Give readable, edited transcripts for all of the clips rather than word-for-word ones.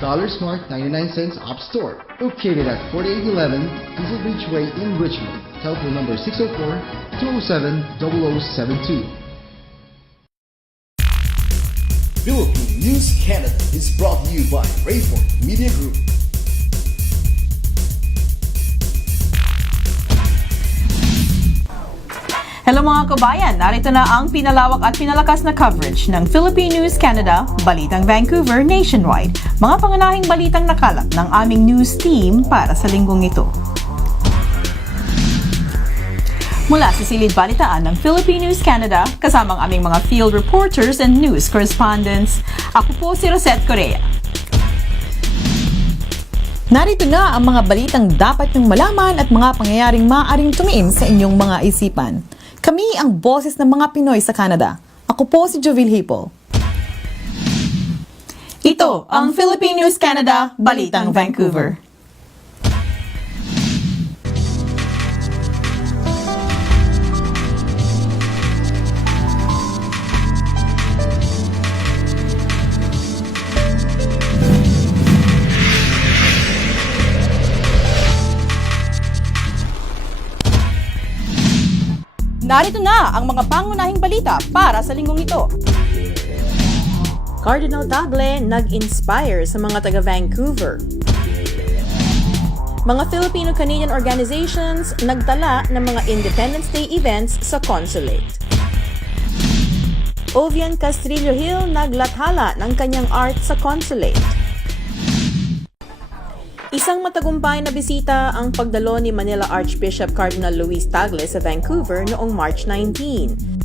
Smart 99 cents App Store. Located at 4811 Diesel Beach Way in Richmond. Telephone number 604-207-0072. Philippine News Canada is brought to you by Rayford Media Group. Hello mga kabayan, narito na ang pinalawak at pinalakas na coverage ng Philippine News Canada, Balitang Vancouver Nationwide. Mga pangunahing balitang nakalap ng aming news team para sa linggong ito. Mula sa silid balitaan ng Philippine News Canada, kasamang aming mga field reporters and news correspondents, ako po si Rosette Correa. Narito na ang mga balitang dapat niyong malaman at mga pangyayaring maaaring tumiim sa inyong mga isipan. Kami ang boses ng mga Pinoy sa Canada. Ako po si Jovil Hipo. Ito ang Philippine News Canada, Balitang Vancouver. Narito na ang mga pangunahing balita para sa linggong ito. Cardinal Tagle nag-inspire sa mga taga-Vancouver. Mga Filipino-Canadian organizations nagtala ng mga Independence Day events sa consulate. Ovian Castrillo Hill naglathala ng kanyang art sa consulate. Isang matagumpay na bisita ang pagdalo ni Manila Archbishop Cardinal Luis Tagle sa Vancouver noong March 19.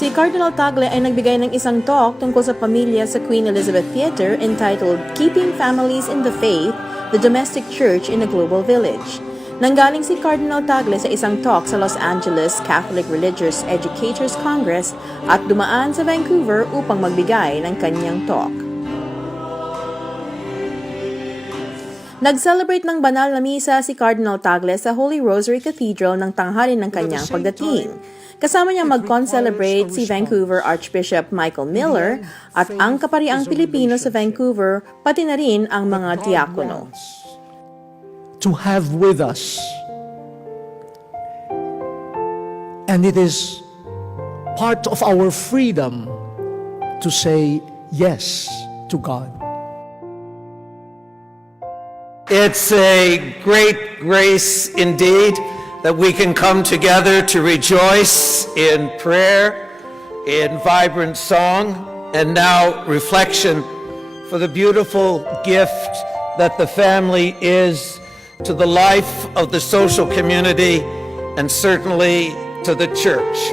Si Cardinal Tagle ay nagbigay ng isang talk tungkol sa pamilya sa Queen Elizabeth Theatre entitled Keeping Families in the Faith, the Domestic Church in a Global Village. Nanggaling si Cardinal Tagle sa isang talk sa Los Angeles Catholic Religious Educators Congress at dumaan sa Vancouver upang magbigay ng kanyang talk. Nag-celebrate ng banal na misa si Cardinal Tagle sa Holy Rosary Cathedral ng tanghali ng kanyang pagdating. Kasama niya mag-concelebrate si Vancouver Archbishop Michael Miller at ang kapariang Pilipino sa Vancouver, pati na rin ang mga diakono. To have with us. And it is part of our freedom to say yes to God. It's a great grace indeed that we can come together to rejoice in prayer, in vibrant song, and now reflection for the beautiful gift that the family is to the life of the social community and certainly to the church.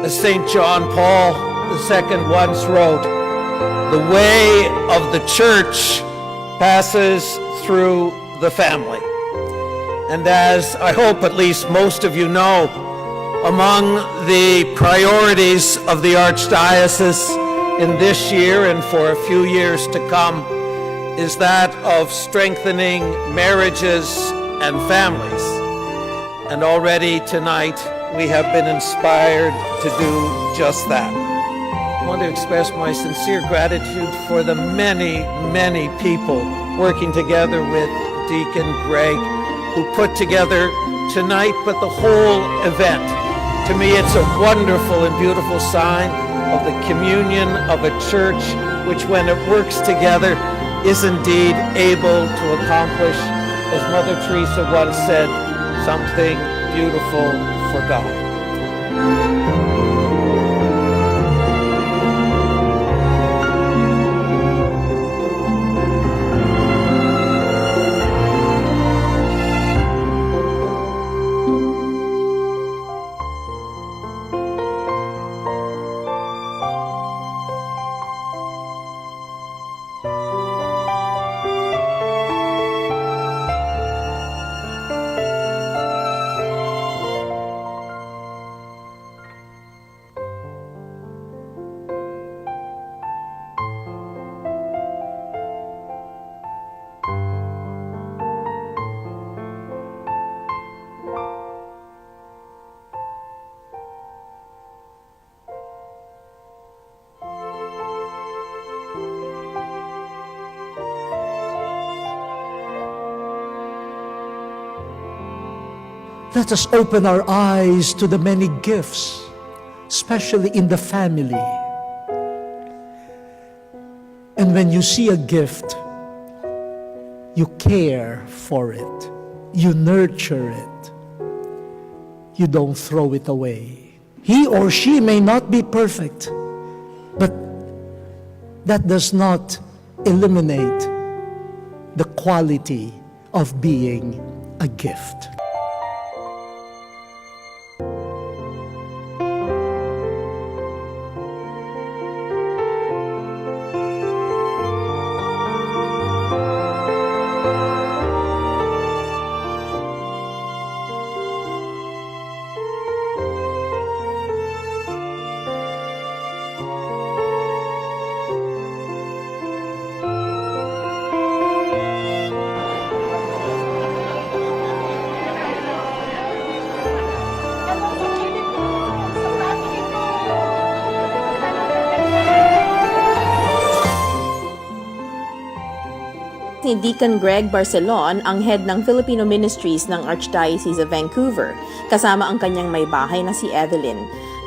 As St. John Paul II once wrote, "The way of the church passes through the family." And as I hope at least most of you know, among the priorities of the Archdiocese in this year and for a few years to come is that of strengthening marriages and families. And already tonight we have been inspired to do just that. I want to express my sincere gratitude for the many, many people working together with Deacon Greg who put together tonight, but the whole event. To me, it's a wonderful and beautiful sign of the communion of a church which, when it works together, is indeed able to accomplish, as Mother Teresa once said, something beautiful for God. Let us open our eyes to the many gifts, especially in the family. And when you see a gift, you care for it. You nurture it. You don't throw it away. He or she may not be perfect, but that does not eliminate the quality of being a gift. Ni Deacon Greg Barcelon ang head ng Filipino Ministries ng Archdiocese of Vancouver, kasama ang kanyang may bahay na si Evelyn.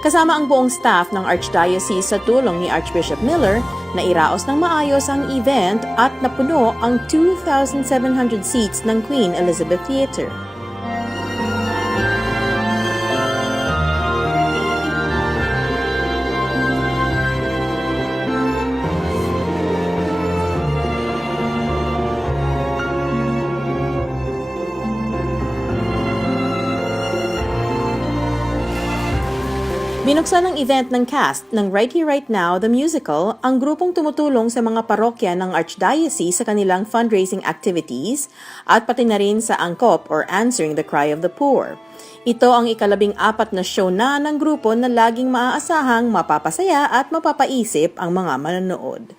Kasama ang buong staff ng Archdiocese sa tulong ni Archbishop Miller na iraos ng maayos ang event at napuno ang 2,700 seats ng Queen Elizabeth Theatre. Binuksan ang event ng cast ng Right Here Right Now, the musical, ang grupong tumutulong sa mga parokya ng Archdiocese sa kanilang fundraising activities at pati na rin sa Angkop or Answering the Cry of the Poor. Ito ang ika-14 na show na ng grupo na laging maaasahang mapapasaya at mapapaisip ang mga manonood.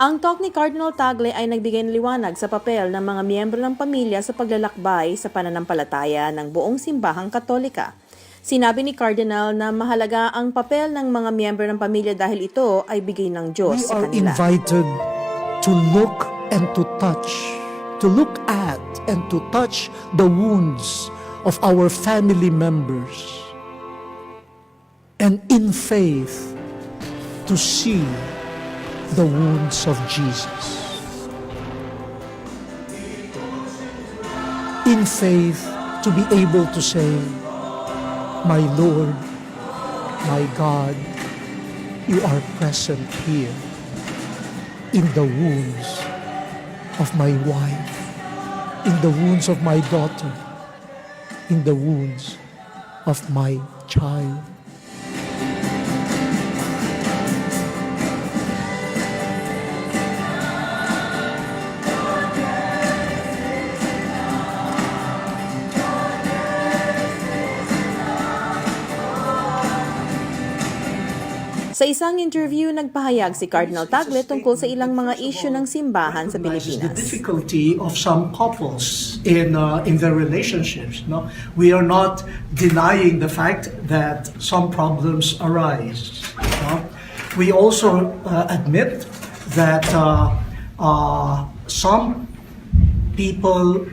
Ang talk ni Cardinal Tagle ay nagbigay ng liwanag sa papel ng mga miyembro ng pamilya sa paglalakbay sa pananampalataya ng buong simbahang Katolika. Sinabi ni Cardinal na mahalaga ang papel ng mga miyembro ng pamilya dahil ito ay bigay ng Diyos sa kanila. We are invited to look and to touch, to look at and to touch the wounds of our family members, and in faith to see the wounds of Jesus. In faith, to be able to say, my Lord, my God, you are present here in the wounds of my wife, in the wounds of my daughter, in the wounds of my child. Sa isang interview, nagpahayag si Cardinal Tagle tungkol sa ilang mga issue ng simbahan sa Pilipinas. The difficulty of some couples in their relationships. No? We are not denying the fact that some problems arise. No? We also admit that some people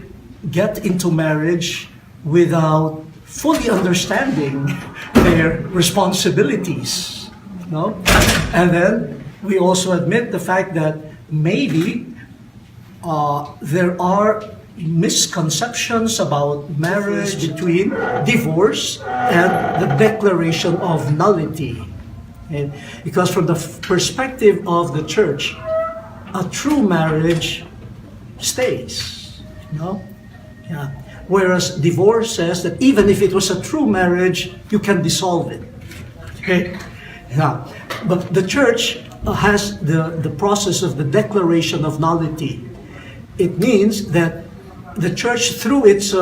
get into marriage without fully understanding their responsibilities. No? And then we also admit the fact that maybe there are misconceptions about marriage between divorce and the declaration of nullity. And because from the perspective of the church, a true marriage stays. No? Yeah. Whereas divorce says that even if it was a true marriage, you can dissolve it. Okay? Yeah. But the church has the process of the declaration of nullity. It means that the church, through its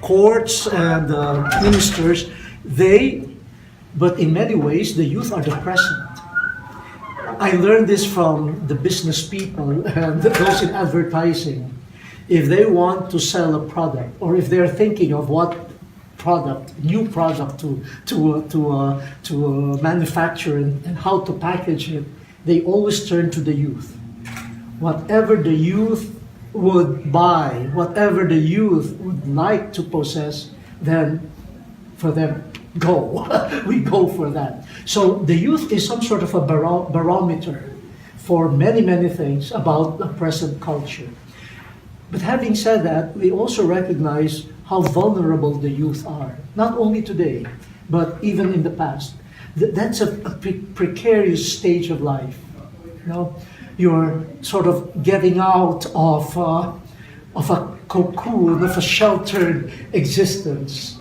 courts and ministers, but in many ways, the youth are the present. I learned this from the business people and those in advertising. If they want to sell a product, or if they're thinking of what new product to manufacture and how to package it, they always turn to the youth. whatever the youth would buy, whatever the youth would like to possess, then for them, go. We go for that. So the youth is some sort of a barometer for many, many things about the present culture. But having said that, we also recognize how vulnerable the youth are, not only today, but even in the past. That's a precarious stage of life. You know, you're sort of getting out of a cocoon, of a sheltered existence,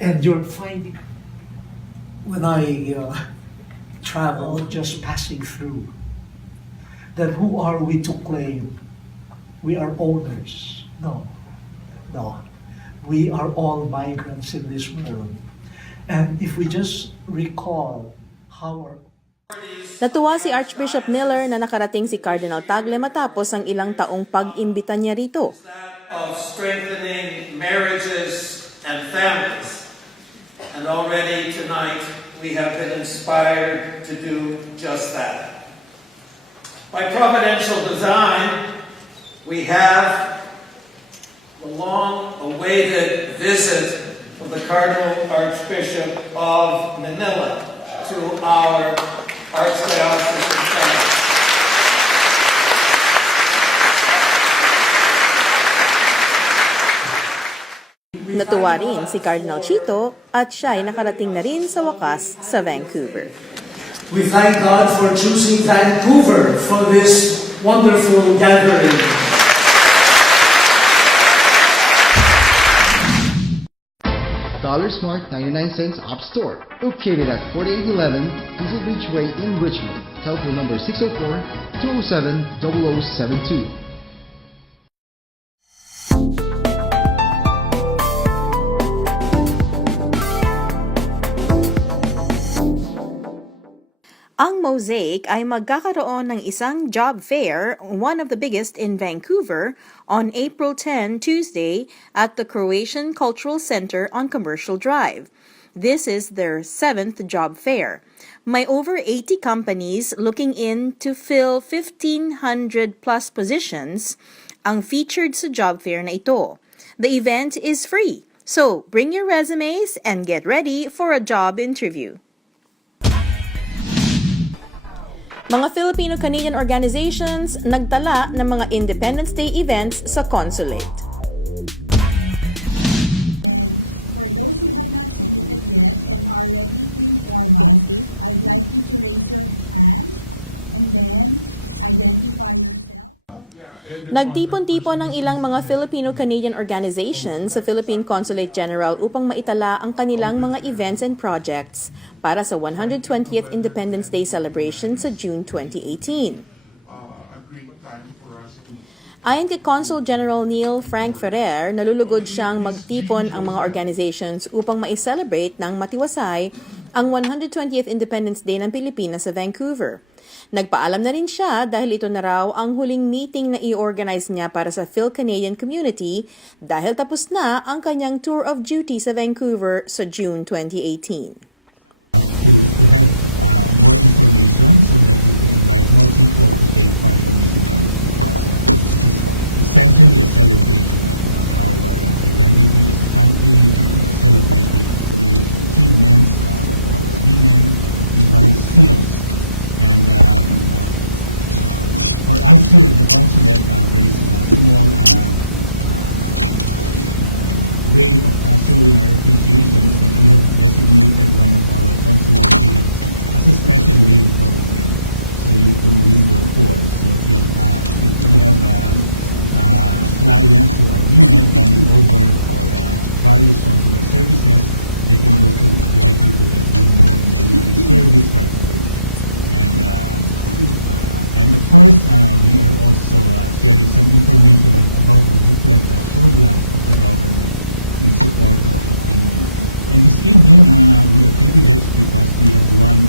and you're finding. When I travel, just passing through, then who are we to claim we are owners? No, no. We are all migrants in this world. And if we just recall how our Natuwa si Archbishop Miller na nakarating si Cardinal Tagle matapos ang ilang taong pag-imbita niya rito. Of strengthening marriages and families. And already tonight, we have been inspired to do just that. By providential design, we have the long-awaited visit of the Cardinal Archbishop of Manila to our Archdiocese of San. Natuwa rin si Cardinal Chito at siya ay nakarating na rin sa wakas sa Vancouver. We thank God for choosing Vancouver for this wonderful gathering. Dollar Smart 99 cents Op Store, located at 4811 Diesel Beach Way in Richmond. Telephone number 604-207-0072. Ang Mosaic ay magkakaroon ng isang job fair, one of the biggest in Vancouver, on April 10, Tuesday, at the Croatian Cultural Center on Commercial Drive. This is their 7th job fair. May over 80 companies looking in to fill 1,500 plus positions ang featured sa job fair na ito. The event is free, so bring your resumes and get ready for a job interview. Mga Filipino-Canadian organizations nagtala ng mga Independence Day events sa consulate. And for those who have not submitted yet and are ready to inform us, I'd like you to raise your hand and then identify yourself. Nagtipon-tipon ng ilang mga Filipino-Canadian organizations sa Philippine Consulate General upang maitala ang kanilang mga events and projects para sa 120th Independence Day celebration sa June 2018. Ayon kay Consul General Neil Frank Ferrer, nalulugod siyang magtipon ang mga organizations upang ma-celebrate ng matiwasay ang 120th Independence Day ng Pilipinas sa Vancouver. Nagpaalam na rin siya dahil ito na raw ang huling meeting na i-organize niya para sa Phil-Canadian community dahil tapos na ang kanyang tour of duty sa Vancouver sa June 2018. To have more information so that we can invite more people to take part in this event because this is essentially a celebration of our identity as a country or celebrating the achievements of our women in various fields. And for us here at the consulate, a very small way of showing our appreciation is that we have designated one of our consular days as a special day for women. So you can window 4. So if we have clients who are women coming over for various consular services, they can go directly to that window and they will be serviced right away. And of course, we are also sharing some information about the different programs of the government in support of women. And this evening, we are privileged because we have one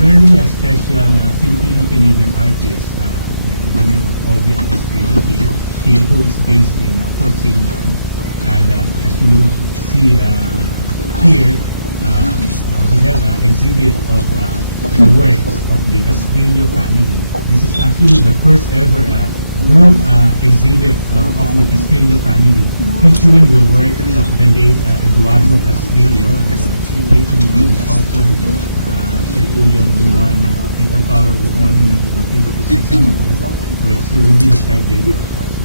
very special Filipino-Canadian artist in the name of Obian here, who is based in Fort St. John. And as you will see here, we have an exhibit of the works of the Castrillo family. This is actually the first ever group exhibit of the Castrillo family, featuring the work of the late Eduardo Castrillo, and the Philippine sculptor, ito yung one people power monument in the Philippines, and some of the works he will be described later, of course.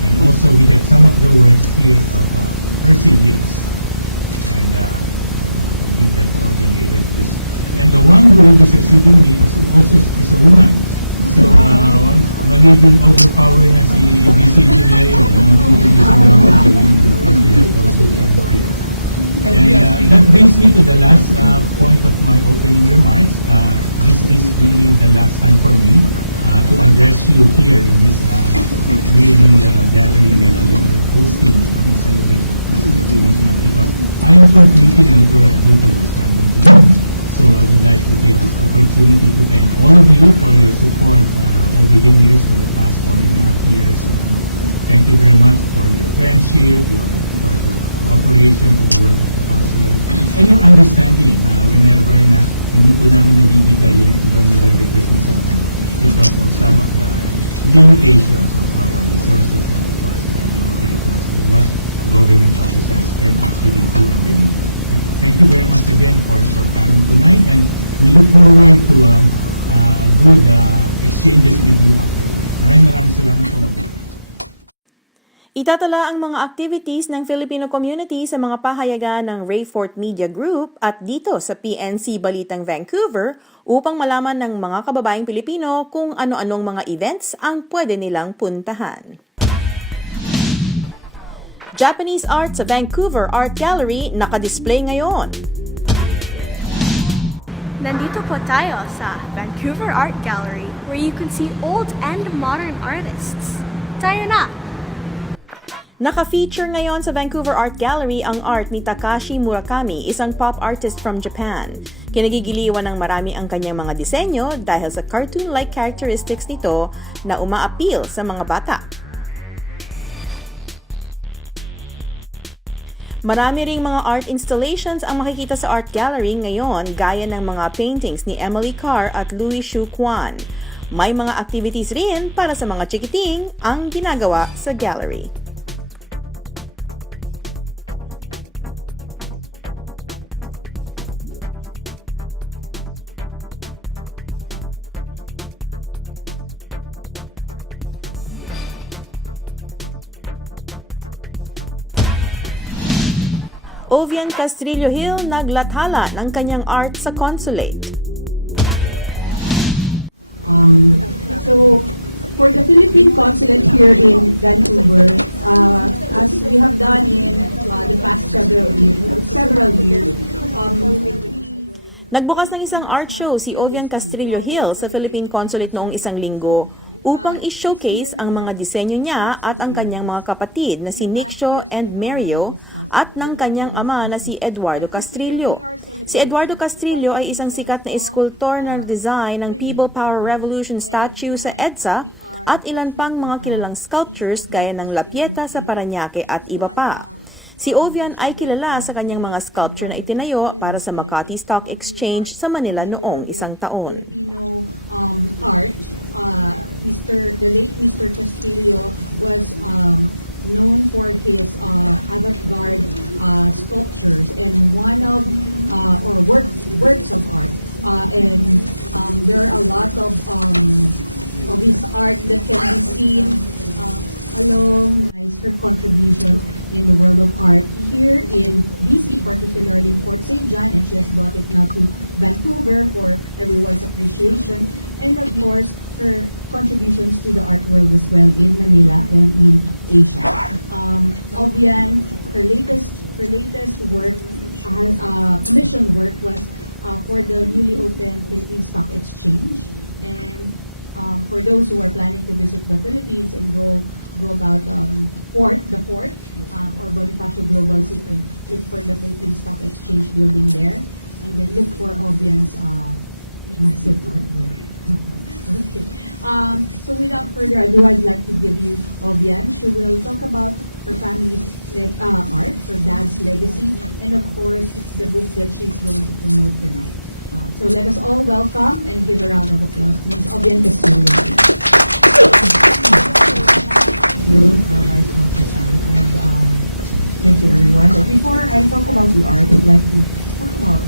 And also we have some of the works here of her siblings, and we leave that for them later. And the one who will be succeeding me also is a woman. So, magiging overpower na si BCG Leo, because we have also done here. And that brings me to the last point of my opening remarks. This is really the last time for me to address you here in this really gathering that we are hosting in celebration of because I am completing my tour of duty this coming week. So I would like to take this opportunity to thank all of you for your support over the years, for the past 4.5 years. Thank you very much for your friendship, for your cooperation to the work of the consulate, and your understanding whenever na hindi po namin nabibigay yung ibang nire-request mo sa amin because of some of the limitations of our resources and of course limitations of what government officers can actually do and deliver. Thank you very much again for coming tonight, and we look forward to good exchanges with you afterwards. Maraming salamat po, mabuhay. Itatala ang mga activities ng Filipino community sa mga pahayagan ng Rayfort Media Group at dito sa PNC Balitang Vancouver upang malaman ng mga kababaeng Pilipino kung ano-anong mga events ang pwede nilang puntahan. Japanese art sa Vancouver Art Gallery nakadisplay ngayon. Nandito po tayo sa Vancouver Art Gallery where you can see old and modern artists. Tayo na! Naka-feature ngayon sa Vancouver Art Gallery ang art ni Takashi Murakami, isang pop artist from Japan. Kinagigiliwan ng marami ang kanyang mga disenyo dahil sa cartoon-like characteristics nito na uma-appeal sa mga bata. Marami ring mga art installations ang makikita sa art gallery ngayon gaya ng mga paintings ni Emily Carr at Louis Shu Kwan. May mga activities rin para sa mga chikiting ang ginagawa sa gallery. Ovian Castrillo Hill naglathala ng kanyang art sa consulate. So, for the Philippine consulate here in Vancouver, as we have done in the past several years, Nagbukas ng isang art show si Ovian Castrillo Hill sa Philippine Consulate noong isang linggo upang i-showcase ang mga disenyo niya at ang kanyang mga kapatid na si Nixio and Mario at ng kanyang ama na si Eduardo Castrillo. Si Eduardo Castrillo ay isang sikat na eskultor na design ng People Power Revolution statue sa EDSA at ilan pang mga kilalang sculptures gaya ng La Pieta sa Parañaque at iba pa. Si Ovian ay kilala sa kanyang mga sculpture na itinayo para sa Makati Stock Exchange sa Manila noong isang taon. Filipino art, the late Mr. Castillo was known for his avant-garde sculptures and one of works of art. And there are a lot of his art that can be seen along her contribution in the world of art here in BC, particularly in Fort St. John, and she has brought it now to Vancouver for everyone's appreciation, and of course her contributions to the art world as well in Manila and in Asia. Ovian, her latest work, commissioned work was for the newly opened Philippine Stock Exchange, and for those who are planning to visit the Philippines and go about the fort, or Bonifacio Global City, look for the Philippine Stock Exchange building there, and then look for Ovian's massive artwork. Okay. So without further ado, I'd like to give you Obian. She will talk about her family's art, her dad's legacy, and of course, the book that she's going to promote tonight. So let us all welcome and give a round of applause to Ms. Obian Castillo. Thank you, Vice Congressman, and thank you, everyone. But before I talk about the art, I'd like to talk about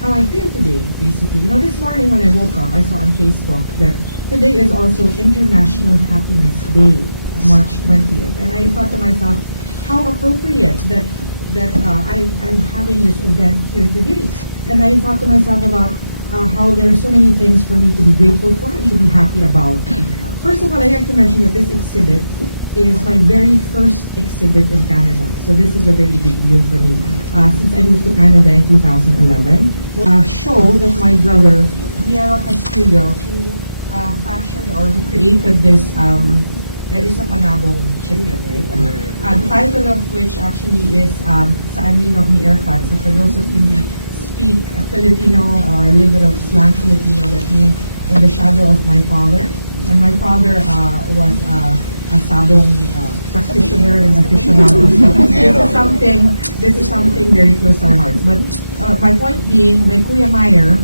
how I feel today, basically. You know, this morning when I woke up, I saw on Facebook that today is also International Happiness Day, March 20th. And I thought to myself, how appropriate that I'm having this event here today. And I thought to myself about how there are so many things for me to be grateful for and to be happy about. First of all, I have to mention that this exhibit is my very first exhibit in Canada. So this is a very big deal for me. Since I moved to Canada in 2011, show that my brother, Piero Castillo, who fashioned or who created this isa panabong chicken, right? The title of which actually is Saan Ninong ni Erfat. So for those of you who speak Filipino or a little bit of slang Filipino, that means in the shadow of my father. And my father was a sabong practitioner and aficionado. So this is something very close to our hearts. But my point being, my Kuya Meyer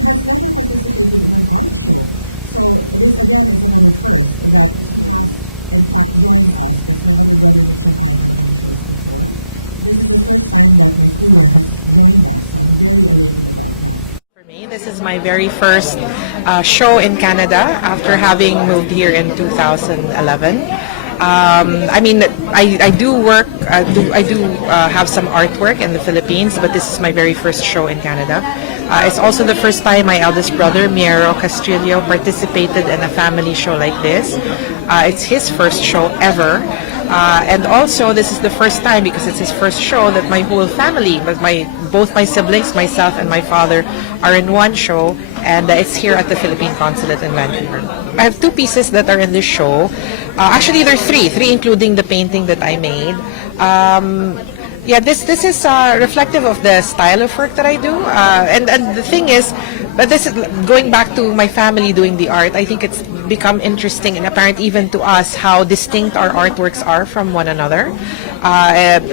has never participated in an art show. So this again is another first that he has in fact joined us, because my other brother Mitch and I have done shows before. This is the first time that my Kuya has joined us, so I'm very elated about that. This is my very first show in Canada after having moved here in 2011. I mean, I do work, I do have some artwork in the Philippines, but this is my very first show in Canada. It's also the first time my eldest brother, Miero Castillo, participated in a family show like this. It's his first show ever. And also, this is the first time, because it's his first show, that my whole family, both my siblings, myself, and my father are in one show, and it's here at the Philippine Consulate in Vancouver. I have two pieces that are in this show. Actually, there are three including the painting that I made. Yeah, this is reflective of the style of work that I do, and the thing is, but this is going back to my family doing the art. I think it's become interesting and apparent even to us how distinct our artworks are from one another.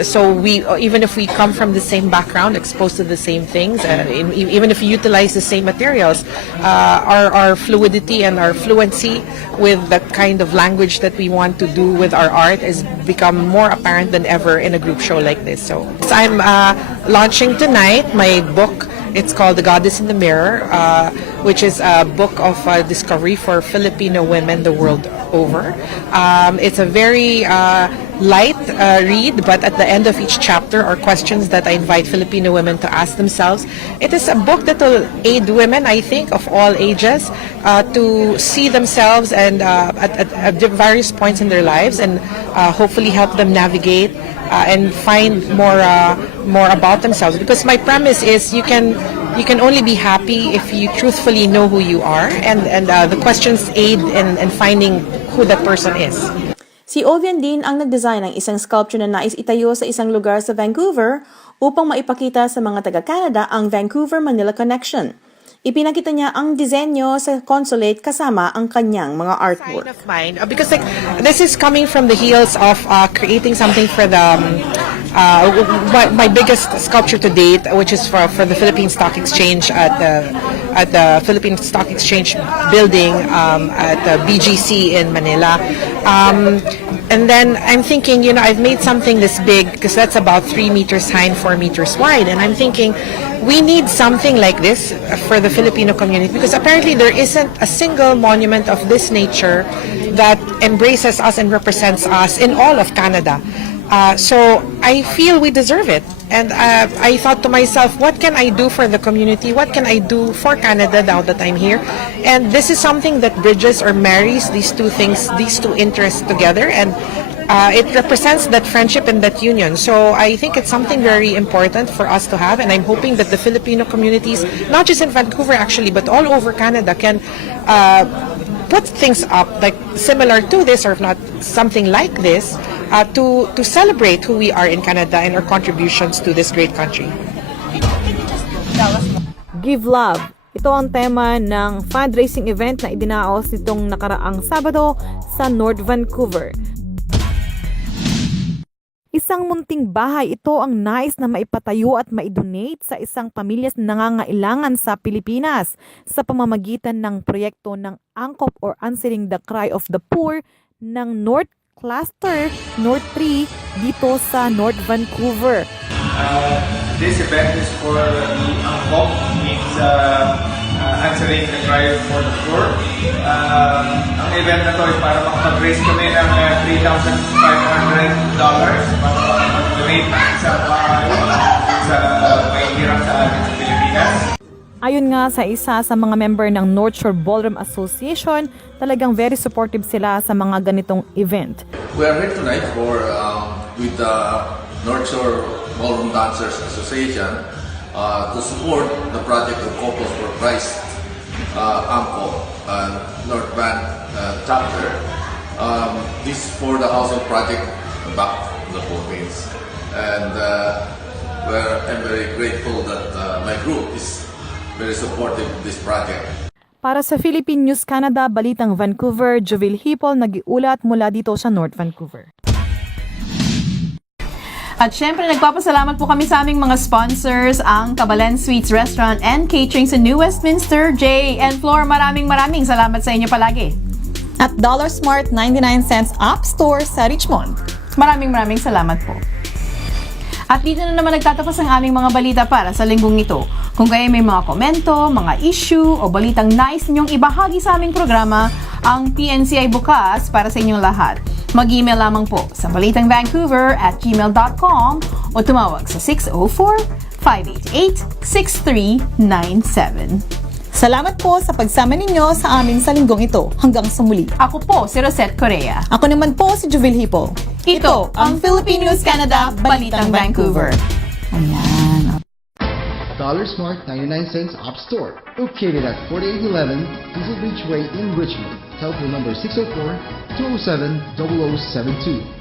So we, even if we come from the same background, exposed to the same things, even if we utilize the same materials, our fluidity and our fluency with the kind of language that we want to do with our art has become more apparent than ever in a group show like this. So I'm launching tonight my book. It's called The Goddess in the Mirror, which is a book of discovery for Filipino women the world over. It's a very light read, but at the end of each chapter are questions that I invite Filipino women to ask themselves. It is a book that will aid women, I think, of all ages, to see themselves and at various points in their lives, and hopefully help them navigate and find more about themselves. Because my premise is you can only be happy if you truthfully know who you are, and the questions aid in finding who that person is. Si Ovian din ang nagdesign ng isang sculpture na nais itayo sa isang lugar sa Vancouver upang maipakita sa mga taga-Canada ang Vancouver-Manila Connection. Ipinakita niya ang disenyo sa consulate kasama ang kanyang mga artwork. Sign of mine, because like this is coming from the heels of creating something for the my biggest sculpture to date, which is for the Philippine Stock Exchange at the Philippine Stock Exchange building at the BGC in Manila. And then I'm thinking, you know, I've made something this big because that's about 3 meters high and 4 meters wide, and I'm thinking we need something like this for the Filipino community, because apparently there isn't a single monument of this nature that embraces us and represents us in all of Canada. So I feel we deserve it, and I thought to myself, what can I do for the community? What can I do for Canada now that I'm here? And this is something that bridges or marries these two things, these two interests together, and it represents that friendship and that union. So I think it's something very important for us to have, and I'm hoping that the Filipino communities, not just in Vancouver actually, but all over Canada, can put things up like similar to this, or if not something like this, to celebrate who we are in Canada and our contributions to this great country. Give love. Ito ito ang tema ng fundraising event na idinaos nitong nakaraang Sabado sa North Vancouver. Isang munting bahay ito ang nais na maipatayo at maidonate sa isang pamilya na nangangailangan sa Pilipinas sa pamamagitan ng proyekto ng Angkop or Answering the Cry of the Poor ng North Cluster, North 3 dito sa North Vancouver. This event is for the Angkop, means answering the cry for the poor. Ang event na to is para makapag-raise kami ng $3,500 para makapag-donate ng isang bahay sa may hirap sa atin sa Pilipinas. Ayon nga sa isa sa mga member ng North Shore Ballroom Association, talagang very supportive sila sa mga ganitong event. We are here tonight with the North Shore Ballroom Dancers Association to support the project of Couples for Christ, AMCO, North Van chapter. This is for the housing project back in the Philippines. And I'm very grateful that my group is very supportive of this project. Para sa Philippine News Canada, Balitang Vancouver, Jovel Hipol nag-iulat mula dito sa North Vancouver. At syempre, nagpapasalamat po kami sa aming mga sponsors, ang Kabalen Suites Restaurant and Catering sa New Westminster. Jay and Flor, maraming salamat sa inyo palagi. At Dollar Smart 99 cents App Store sa Richmond. Maraming salamat po. At dito na naman nagtatapos ang aming mga balita para sa linggong ito. Kung kayo may mga komento, mga issue o balitang nice ninyong ibahagi sa aming programa, ang PNC ay bukas para sa inyong lahat. Mag-email lamang po sa balitangvancouver@gmail.com o tumawag sa 604-588-6397. Salamat po sa pagsama ninyo sa amin sa linggong ito. Hanggang sa muli. Ako po si Rosette Correa. Ako naman po si Jovel Hipol. Ito ang Philippine News Canada, Balitang Vancouver. Dollar Smart 99 cents App Store, located at 4811 Diesel Beach Way in Richmond. Telephone number 604-207-0072.